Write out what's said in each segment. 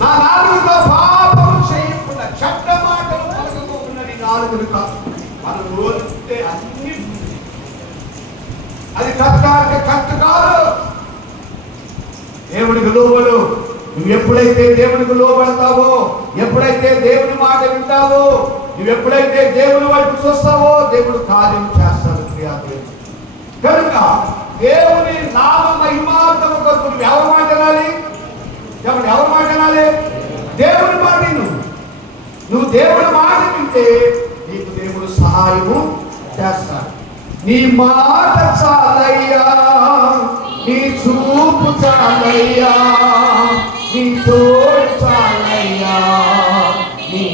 నా నాలుగుతో పాపము చేయకుండా చెడ్డ మాటలు పలకకుండా నీ నాలుగులు కాదు. మనం రోజుంటే అన్ని అది కరెక్ట్ కాదు. దేవుడికి లోబడు. నువ్వు ఎప్పుడైతే దేవునికి లోబడతావో, ఎప్పుడైతే దేవుని మాట వింటావో, నువ్వు ఎప్పుడైతే దేవుని వైపు చూస్తావో దేవుడు కార్యం చేస్తాడు క్రియాదేవుడు. కనుక దేవుని నామ మహిమార్థము కొరకు నువ్వు ఎవరి మాట వినాలి? ఎవరి మాట వినాలి? దేవుని మాట నువ్వు దేవుని మాట వింటే నీకు దేవుడు సహాయము చేస్తాడు. నీ మాట చాలయ్యా, నీ చూపు చాలయ్యా, నీ తోడు చాలయ్యా, నీ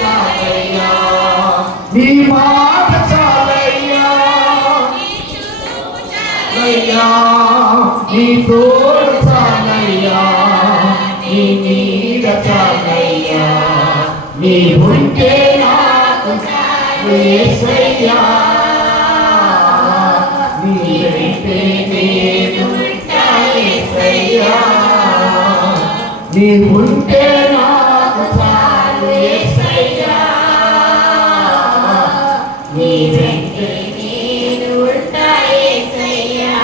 చాలయ్యా, నీ మాట చాలయ్యా, నీ తోడు చాలయ్యా, నీ నీడ చాలయ్యా, నీ ఉంటే నాకు యేసయ్యా, నీ వెంటే నేను యేసయ్యా, నీ ఉంటే నాకు చాలు యేసయ్యా, నీ వెంటే నేను ఉంటా యేసయ్యా.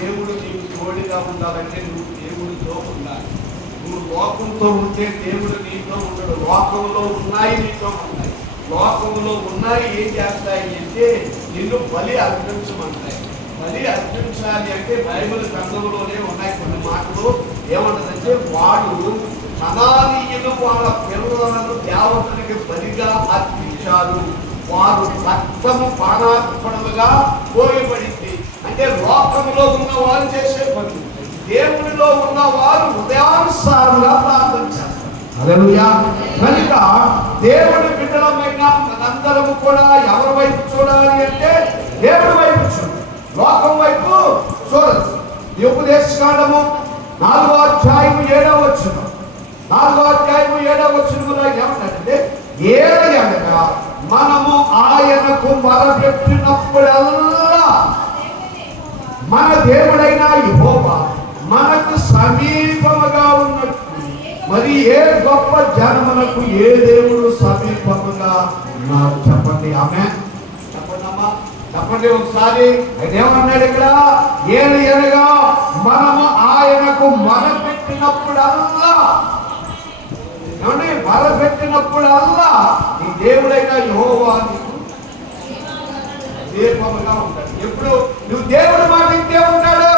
దేవుడు నీకు తోడుగా ఉండాలంటే నువ్వు దేవుడితో ఉండాలి. నువ్వు లోకంతో ఉంటే దేవుడు నీతో ఉండడు. లోకంలో ఉన్నాయి, నీతో ఉన్నాయి. లోకంలో ఉన్నాయి ఏం చేస్తాయి అంటే నిన్ను బలి అర్పించమంటాయి. బలి అర్పించాలి అంటే బైబిల్ గ్రంథంలోనే ఉన్నాయి కొన్ని మాటలు. ఏమంటదంటే వాడు కనానీయులు వాళ్ళ పిల్లలను దేవతనికి బలిగా అర్పించారు, వారు రక్తము పానార్పణలుగా పోయబడింది. అంటే లోకంలో ఉన్న వారు చేసే పని, దేవుడిలో ఉన్న వారు హృదయానుసారంగా ప్రార్థన చేస్తారు. హల్లెలూయా. కనుక దేవుడి బిడ్డలమైన మనందరము కూడా ఎవరి వైపు చూడాలి అంటే దేవుడి వైపు చూడాలి, లోకం వైపు చూడదు. ఉపదేశకాండము 4వ అధ్యాయము 7వ వచనం, 4వ అధ్యాయము 7వ వచనములో ఏమంటే ఏలయనగా మనము ఆయనకు మొరపెట్టినప్పుడల్లా మన దేవుడైన యెహోవా మనకు సమీపముగా ఉన్నట్టు మరి ఏ గొప్ప జనమునకు ఏ దేవుడు సమీపముగా ఉన్నారు? చెప్పండి. ఆమె చెప్పండమ్మా, చెప్పండి ఒకసారి. ఆయన ఏమన్నాడు ఇక్కడ? ఏలయనగా మనము ఆయనకు మొరపెట్టినప్పుడల్లా, ఏమండి, మొరపెట్టినప్పుడల్లా నీ దేవుడైన యెహోవా నీకు సమీపముగా ఉంటాడు. ఎప్పుడు నువ్వు దేవుడి మాట వింటే ఉంటాడు.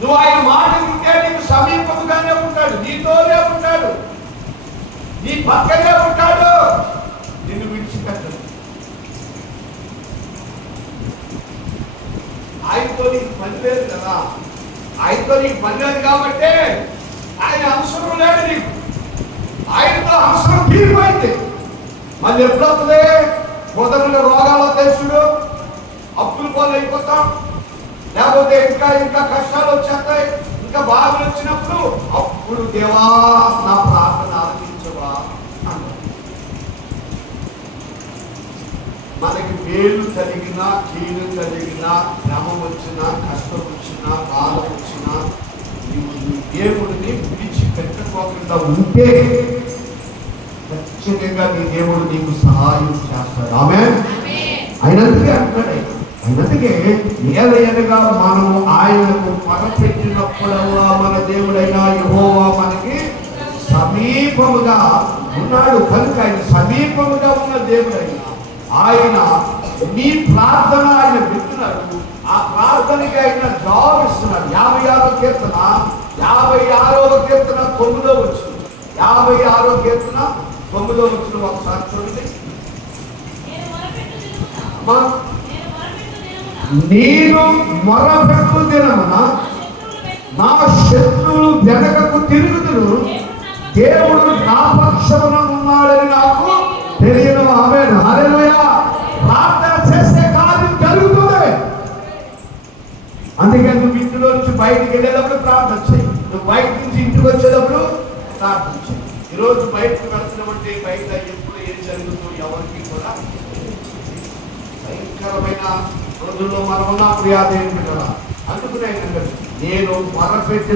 నువ్వు ఆయన మాట వింటే నీకు సమీపముగానే ఉంటాడు, నీతోనే ఉంటాడు, నీ పక్కనే ఉంటాడు, నిన్ను విడిచిపెట్టడు. ఆయనతో నీకు పని లేదు కదా, ఆయనతో నీకు పని లేదు కాబట్టి ఆయన అవసరం లేదు నీకు. ఆయనతో అవసరం తీరిపోయింది. మళ్ళీ ఎప్పుడు వస్తుంది? మొదటి రోగాలు తెలుసుడు, అప్పులు పోలు అయిపోతాం, లేకపోతే ఇంకా కష్టాలు వచ్చేస్తాయి, ఇంకా బాధలు వచ్చినప్పుడు అప్పుడు దేవా నా ప్రార్థన ఆలకించవా అన్నాడు. మనకి మేలు కలిగినా కీడు కలిగినా శ్రమం వచ్చినా కష్టం వచ్చినా బాధ వచ్చినా నువ్వు దేవుడిని విడిచిపెట్టుకోకుండా ఉంటే ఖచ్చితంగా నీ దేవుడు నీకు సహాయం చేస్తాడు. ఆమేన్. అయినందుకే అంటాడు, అయినందుకే ఏలయనగా మనము ఆయనకు మొరపెట్టినప్పుడల్లా మన దేవుడైన యెహోవా మనకి సమీపముగా ఉన్నాడు. కనుక ఆయన సమీపముగా ఉన్న దేవుడైన ఆయన నీ ప్రార్థన ఆయన వింటున్నాడు. ఆ ప్రార్థనకి ఆయన జవాబు ఇస్తున్నాడు. 56వ కీర్తన 56వ కీర్తన 9వ వచనం, 56వ కీర్తన 9వ వచనం ఒకసారి చూడండి. నేను మొరపెట్టు దినమున నా శత్రువులు వెనకకు తిరుగుదురు, దేవుడు నా పక్షమున ఉన్నాడని నాకు తెలియను. ఆమేన్. హల్లెలూయా. ప్రార్థన చేసే కార్యం జరుగుతుంది. అందుకే నువ్వు ఇంటిలో నుంచి బయటికి వెళ్ళేటప్పుడు ప్రార్థన చేయి, నువ్వు బయట నుంచి ఇంటికి వచ్చేటప్పుడు ప్రార్థన చేయి. ఈరోజు బయటకు వెళ్తున్నప్పుడు బయట ఎప్పుడు ఏం జరుగుతుందో ఎవరికి కూడా భయంకరమైన రోజుల్లో మనం ఉన్న ప్రియాదేవి కదా. అందుకునే నేను మొరపెట్టి